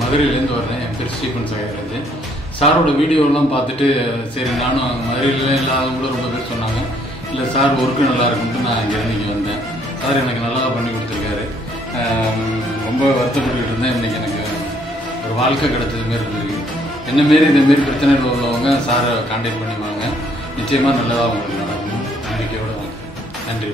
மதுரையிலேருந்து வர்றேன். என் பேர் ஸ்டீஃபன் சாயராஜ். சாரோட வீடியோலாம் பார்த்துட்டு சரி நானும் மதுரையில் இல்லாதவங்களும் ரொம்ப பேர் சொன்னாங்க, இல்லை சார் ஒர்க்கு நல்லா இருக்குன்ட்டு நான் இங்கேருந்து இங்கே வந்தேன். சார் எனக்கு நல்லா பண்ணி கொடுத்துருக்காரு. ரொம்ப வருத்தப்பட்டு இருந்தேன். இன்றைக்கி எனக்கு ஒரு வாழ்க்கை கிடைச்சது மாரி இருந்திருக்கு. என்னமாரி இதேமாரி பிரச்சனைகள் உள்ளவங்க சாரை கான்டாக்ட் பண்ணி வாங்க, நிச்சயமாக நல்லதாக உங்களுக்கு நடக்கும். நம்பிக்கையோடு வாங்க. நன்றி.